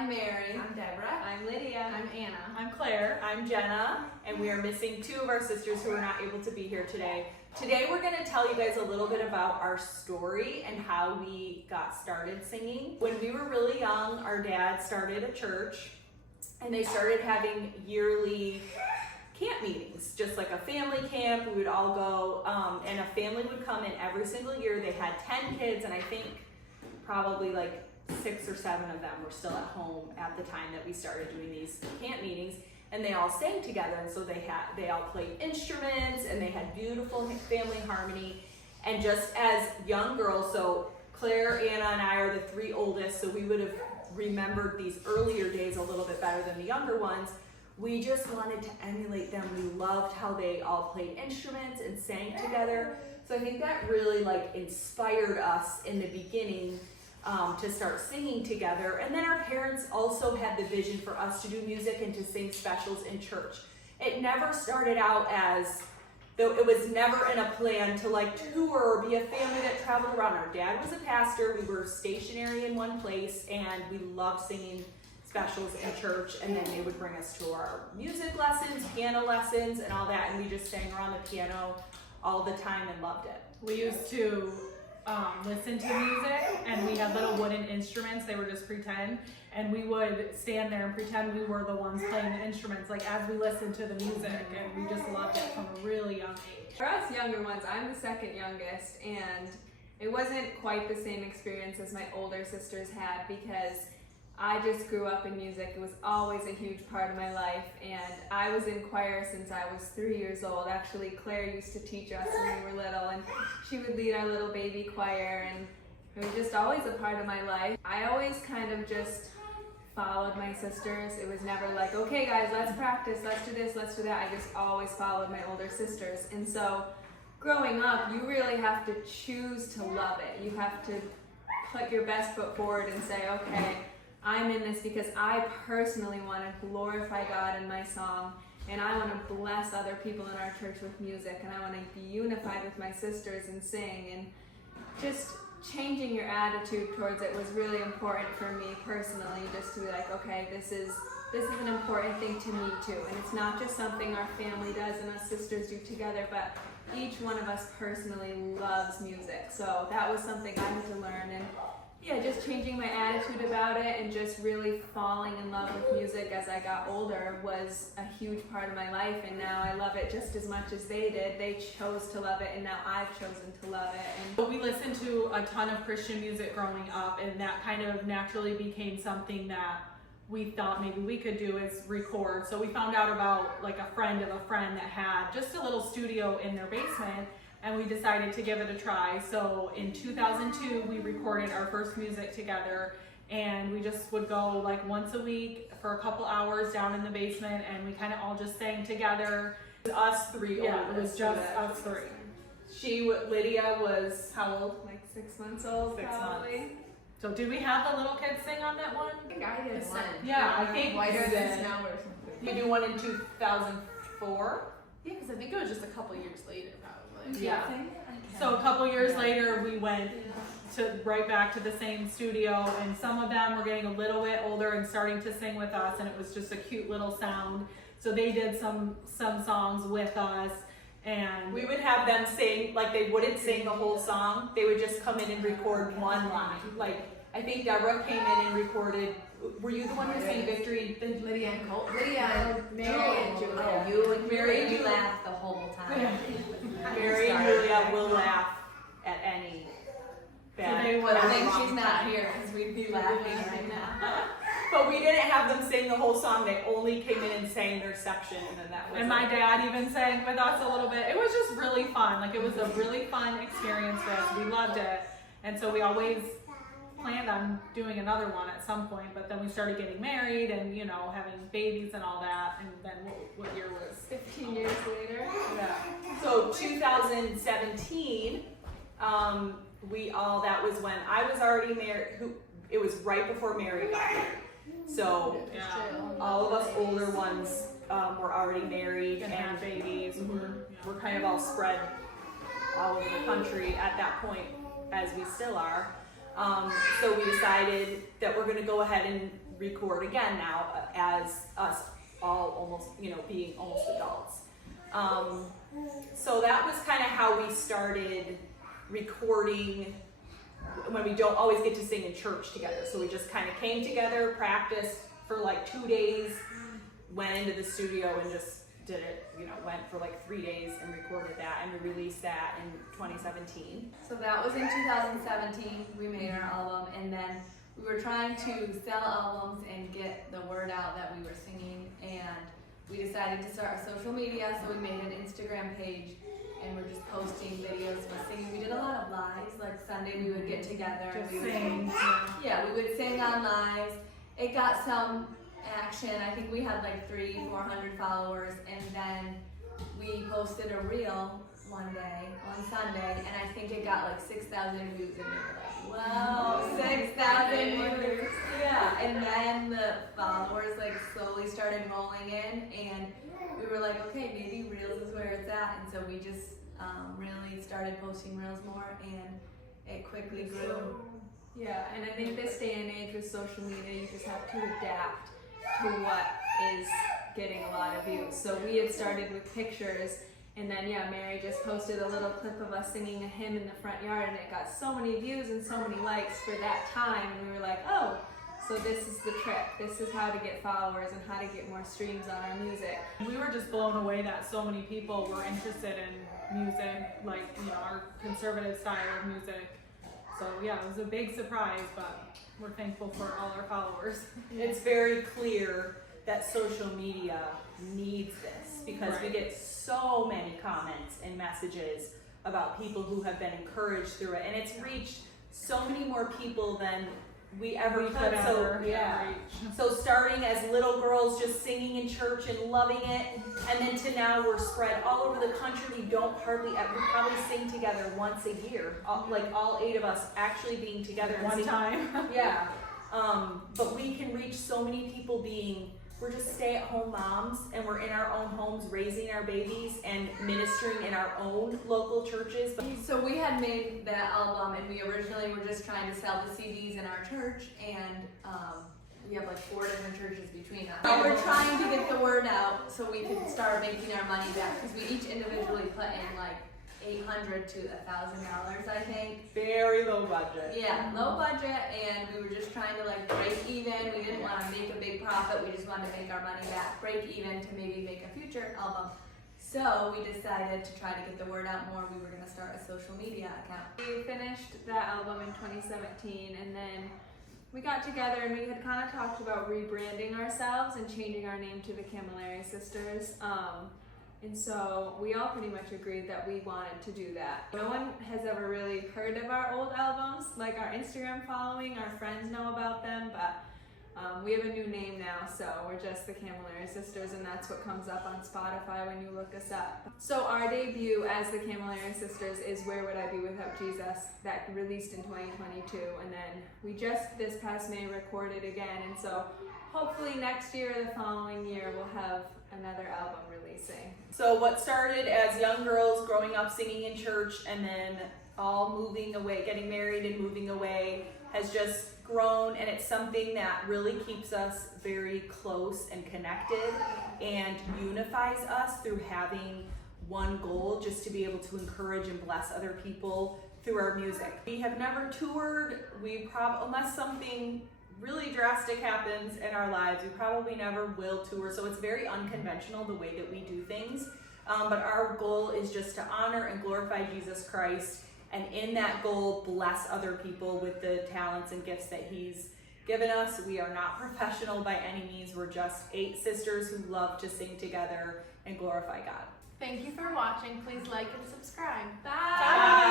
I'm Mary. I'm Deborah. I'm Lydia. I'm Anna. I'm Claire. I'm Jenna, and we are missing two of our sisters who are not able to be here today. Today we're going to tell you guys a little bit about our story and how we got started singing. When we were really young, our dad started a church, and they started having yearly camp meetings, just like a family camp. We would all go, and a family would come in every single year. They had 10 kids, and I think probably like 6 or 7 of them were still at home at the time that we started doing these camp meetings, and they all sang together. And so they all played instruments, and they had beautiful family harmony. And just as young girls, so Claire, Anna, and I are the 3 oldest, so we would have remembered these earlier days a little bit better than the younger ones. We just wanted to emulate them. We loved how they all played instruments and sang together. So I think that really inspired us in the beginning to start singing together. And then our parents also had the vision for us to do music and to sing specials in church. It never started out as, though it was never in a plan to tour or be a family that traveled around. Our dad was a pastor, we were stationary in one place, and we loved singing specials in church. And then they would bring us to our music lessons, piano lessons, and all that, and we just sang around the piano all the time and loved it. We used to listen to music, and we had little wooden instruments. They were just pretend, and we would stand there and pretend we were the ones playing the instruments as we listened to the music, and we just loved it from a really young age. For us younger ones, I'm the second youngest, and it wasn't quite the same experience as my older sisters had because I just grew up in music. It was always a huge part of my life, and I was in choir since I was 3 years old. Actually, Claire used to teach us when we were little, and she would lead our little baby choir, and it was just always a part of my life. I always kind of just followed my sisters. It was never like, okay guys, let's practice, let's do this, let's do that. I just always followed my older sisters. And so growing up, you really have to choose to love it. You have to put your best foot forward and say, okay, I'm in this because I personally want to glorify God in my song, and I want to bless other people in our church with music, and I want to be unified with my sisters and sing. And just changing your attitude towards it was really important for me personally, just to be like, okay, this is an important thing to me too. And it's not just something our family does and us sisters do together, but each one of us personally loves music. So that was something I had to learn. And yeah, just changing my attitude about it and just really falling in love with music as I got older was a huge part of my life, and now I love it just as much as they did. They chose to love it, and now I've chosen to love it. And we listened to a ton of Christian music growing up, and that kind of naturally became something that we thought maybe we could do is record. So we found out about a friend of a friend that had just a little studio in their basement, and we decided to give it a try. So in 2002, we recorded our first music together, and we just would go once a week for a couple hours down in the basement, and we kind of all just sang together. It was us 3 Yeah, it was oldest. just us 3. Lydia was how old? 6 months old, 6 probably. months. So did we have the little kids sing on that one? I think I did one. Yeah, I think Whiter we than did. snow or something. Did you do one in 2004? Yeah, because I think it was just a couple years later, probably. Yeah. So a couple years later, we went right back to the same studio, and some of them were getting a little bit older and starting to sing with us, and it was just a cute little sound. So they did some songs with us, and We would have them sing, they wouldn't sing the whole song. They would just come in and record one line. I think Deborah came in and recorded. Were you the one who sang Victory? Lydia and Colt. Lydia and Mary and Julia. Oh, you and Mary, Mary, you- laughed the whole time. Mary and Julia will laugh at any bad. they But I were- think she's not here because we'd be laughing right now. But we didn't have them sing the whole song. They only came in and sang their section, and then that was And my dad even sang with us a little bit. It was just really fun. It was a really fun experience for us. We loved it. And so we always planned on doing another one at some point, but then we started getting married and, having babies and all that. And then what year was 15 years later. Yeah. So 2017, that was when I was already married. It was right before Mary got married. So yeah. all of us older ones were already married And and had babies. we're kind of all spread all over the country at that point, as we still are. So we decided that we're going to go ahead and record again now as us all almost, being almost adults. So that was kind of how we started recording when we don't always get to sing in church together. So we just kind of came together, practiced for like 2 days, went into the studio and just did it, went for like 3 days and recorded that, and we released that in 2017. So that was in 2017, we made our album, and then we were trying to sell albums and get the word out that we were singing, and we decided to start our social media, so we made an Instagram page, and we're just posting videos of us singing. We did a lot of lives, like Sunday we would get together and we would Sing. we would sing on lives. It got some action. I think we had like 300-400 followers, and then we posted a reel one Sunday, and I think it got like 6,000 views, and we were like, wow, 6,000 views. Yeah, and then the followers like slowly started rolling in, and we were like, okay, maybe reels is where it's at, and so we just really started posting reels more, and it quickly grew. Yeah, and I think this day and age with social media, you just have to adapt to what is getting a lot of views. So we had started with pictures, and then Mary just posted a little clip of us singing a hymn in the front yard, and it got so many views and so many likes for that time, and we were like, oh, so this is the trick. This is how to get followers and how to get more streams on our music. We were just blown away that so many people were interested in music, like, our conservative style of music. So it was a big surprise, but we're thankful for all our followers. It's very clear that social media needs this, because we get so many comments and messages about people who have been encouraged through it, and it's reached so many more people than we ever could. So starting as little girls just singing in church and loving it, and then to now we're spread all over the country. We probably sing together once a year, all 8 of us actually being together and One time. But we can reach so many people we're just stay-at-home moms, and we're in our own homes raising our babies and ministering in our own local churches. So we had made that album, and we originally were just trying to sell the CDs in our church, and we have like 4 different churches between us. We were trying to get the word out so we could start making our money back, because we each individually put in like $800 to $1,000, I think. Very low budget. Yeah, low budget, and we were just trying to like break even. We didn't want to make a big profit. We just wanted to make our money back, break even to maybe make a future album. So we decided to try to get the word out more. We were going to start a social media account. We finished that album in 2017, and then we got together and we had kind of talked about rebranding ourselves and changing our name to the Cammilleri Sisters. And so we all pretty much agreed that we wanted to do that. No one has ever really heard of our old albums, like our Instagram following, our friends know about them, but we have a new name now, so we're just the Cammilleri Sisters, and that's what comes up on Spotify when you look us up. So our debut as the Cammilleri Sisters is Where Would I Be Without Jesus, that released in 2022, and then we just this past May recorded again, and so hopefully next year or the following year we'll have another album releasing. So what started as young girls growing up singing in church, and then all moving away, getting married and moving away, has just grown, and it's something that really keeps us very close and connected and unifies us through having one goal, just to be able to encourage and bless other people through our music. We have never toured. Unless something really drastic happens in our lives, we probably never will tour, so it's very unconventional the way that we do things, but our goal is just to honor and glorify Jesus Christ, and in that goal bless other people with the talents and gifts that He's given us. We are not professional by any means. We're just 8 sisters who love to sing together and glorify God. Thank you for watching. Please like and subscribe. Bye!